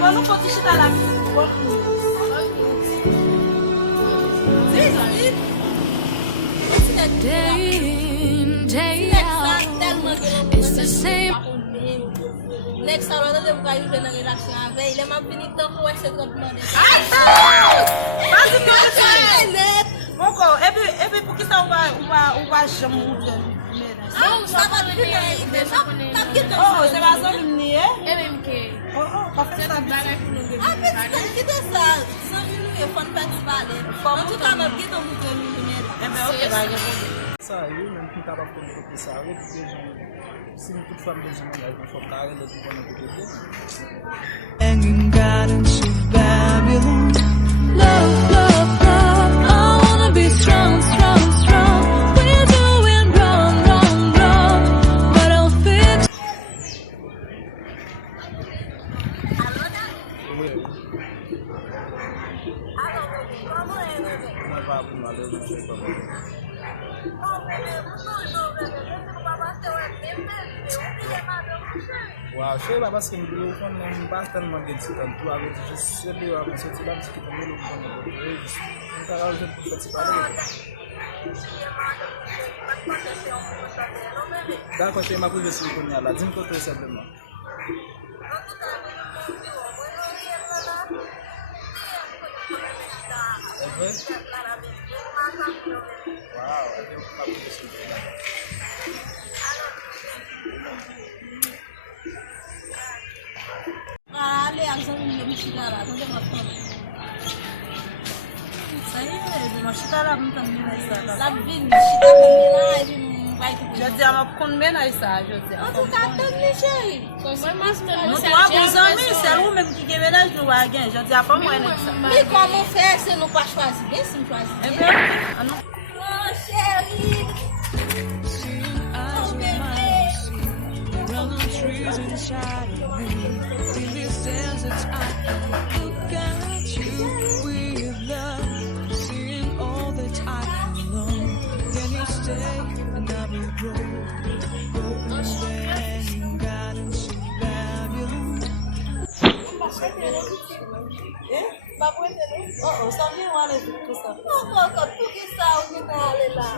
Vamos continuar lá. Day in, day out, it's the same. Next hour, I don't know if I'm relaxing. I'm finito com esse corpo. Moko, ebe porque está uma jamuda. Não, estava ali. Oh, você vai só menino, é? Oh, para fazer a Ah, mas que dessa? Só viu eu quando participar. Quando tu tava aqui, tô muito primeiro. É meu que vai. Saiu, não estava com o que saiu, porque sim, tudo família de mulher, não focar, ele ficou no que Hanging gardens of Babylon. Love, love, love. I wanna be strong, strong, strong. We're doing wrong, wrong, wrong. But I'll fix. Wow, saya baba skin dulu kan yang bahkan makin sekian tu aku tu sebab aku sebab sekian dulu kan kita kalau jadi sesuatu dah kau tema aku jadi punya lazim kau tu sebab wow, ada apa tu Ali, ang sabi niya, misigara. Ano ba ito? Saiu, mas está lá muito bem nessa. Labin, misigara nila. Vai que Já dizia uma com menos essa, já dizia. tu kata ni siya eh. Não tu abusando isso, é o mesmo que quebra no alguém, já dizia para mãe nessa. E como fez, você não pode fazer bem, sim, fazer É bem. verdade. Oh, Shelly. Oh, bebê. Trees inside of me. In these deserts, I can look at you with love, seeing all that I can learn. Can you stay and I will grow? Hanging gardens of Babylon. Oh, só viu olha isso. Oh, por que saúde na alela?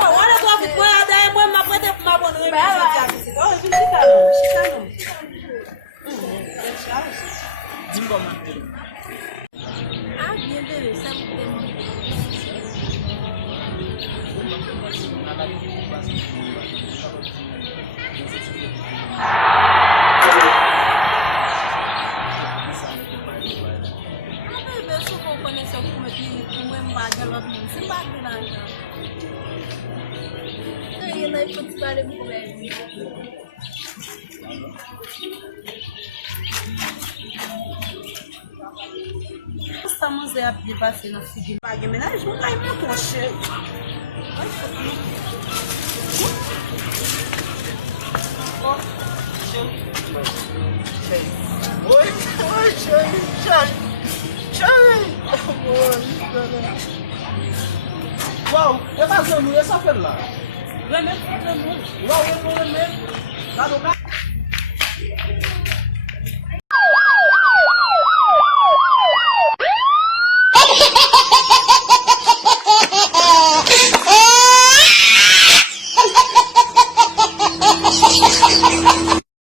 Olha tua vitória, daí mãe mas pode uma boa noite. Oh, visita não. jingko mati Ah, bien debe ser estamos a privar se não seguir pague menagem não cai na coxa oi wow é mais ou menos essa fela vai mesmo wow é mesmo lá do carro